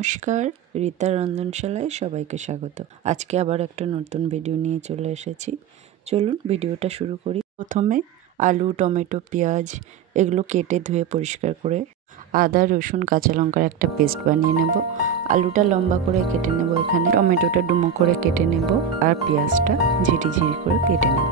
নমস্কার, রীতা রন্ধনশালায় সবাইকে স্বাগত। আজকে আবার একটা নতুন ভিডিও নিয়ে চলে এসেছি। চলুন ভিডিওটা শুরু করি। প্রথমে আলু, টমেটো, পেঁয়াজ এগুলো কেটে ধুয়ে পরিষ্কার করে আদা, রসুন, কাঁচা লঙ্কার একটা পেস্ট বানিয়ে নেব। আলুটা লম্বা করে কেটে নেব, এখানে টমেটোটা ডুমো করে কেটে নেব, আর পেঁয়াজটা ঝিরিঝিরি করে কেটে নেব।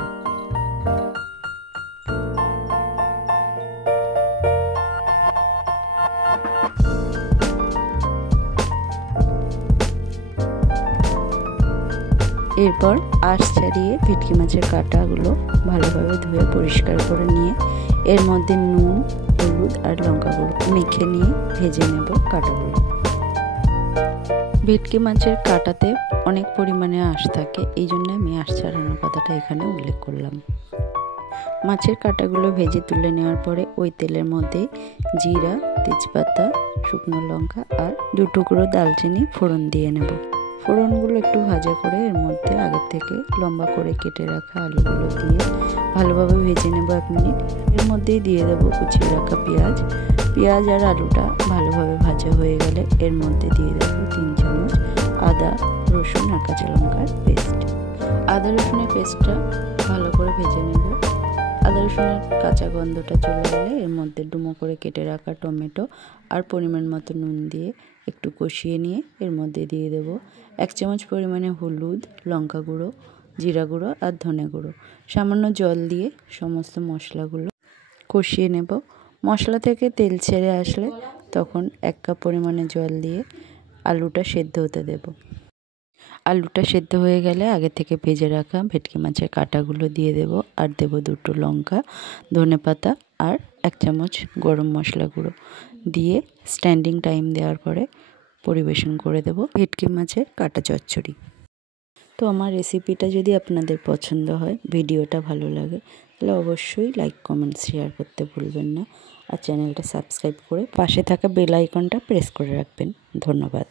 এরপর আঁশ ছাড়িয়ে ভেটকি মাছের কাঁটাগুলো ভালোভাবে ধুয়ে পরিষ্কার করে নিয়ে এর মধ্যে নুন, হলুদ আর লঙ্কা গুঁড়ো মেখে নিয়ে ভেজে নেব কাঁটাগুলো। ভেটকি মাছের কাঁটাতে অনেক পরিমাণে আঁশ থাকে, এই জন্য আমি আঁশ ছাড়ানোর কথাটা এখানে উল্লেখ করলাম। মাছের কাঁটাগুলো ভেজে তুলে নেওয়ার পরে ওই তেলের মধ্যে জিরা, তেজপাতা, শুকনো লঙ্কা আর 2 টুকরো দালচিনি ফোড়ন দিয়ে নেব। ফোড়নগুলো একটু ভাজা করে এর মধ্যে আগে থেকে লম্বা করে কেটে রাখা আলুগুলো দিয়ে ভালোভাবে ভেজে নেব 1 মিনিট। এর মধ্যেই দিয়ে দেবো কুচিয়ে রাখা পেঁয়াজ আর আলুটা ভালোভাবে ভাজা হয়ে গেলে এর মধ্যে দিয়ে দেবো 3 চামচ আদা, রসুন আর কাঁচা লঙ্কার পেস্ট। আদা রসুনের পেস্টটা ভালো করে ভেজে নেব। আদা রসুনের কাঁচা গন্ধটা চলে গেলে এর মধ্যে ডুমো করে কেটে রাখা টমেটো আর পরিমাণ মতো নুন দিয়ে একটু কষিয়ে নিয়ে এর মধ্যে দিয়ে দেব 1 চামচ পরিমাণে হলুদ, লঙ্কা গুঁড়ো, জিরা গুঁড়ো আর ধনে গুঁড়ো। সামান্য জল দিয়ে সমস্ত মশলাগুলো কষিয়ে নেব। মশলা থেকে তেল ছেড়ে আসলে তখন 1 কাপ পরিমাণে জল দিয়ে আলুটা সেদ্ধ হতে দেব। আলুটা সেদ্ধ হয়ে গেলে আগে থেকে ভেজে রাখা ভেটকি মাছের কাঁটাগুলো দিয়ে দেব, আর দেব 2টো লঙ্কা, ধনেপাতা আর 1 চামচ গরম মশলা গুঁড়ো দিয়ে স্ট্যান্ডিং টাইম দেওয়ার পরে পরিবেশন করে দেব ভেটকি মাছের কাঁটা চচ্চড়ি। তো আমার রেসিপিটা যদি আপনাদের পছন্দ হয়, ভিডিওটা ভালো লাগে, তাহলে অবশ্যই লাইক, কমেন্ট, শেয়ার করতে ভুলবেন না, আর চ্যানেলটা সাবস্ক্রাইব করে পাশে থাকা বেল আইকনটা প্রেস করে রাখবেন। ধন্যবাদ।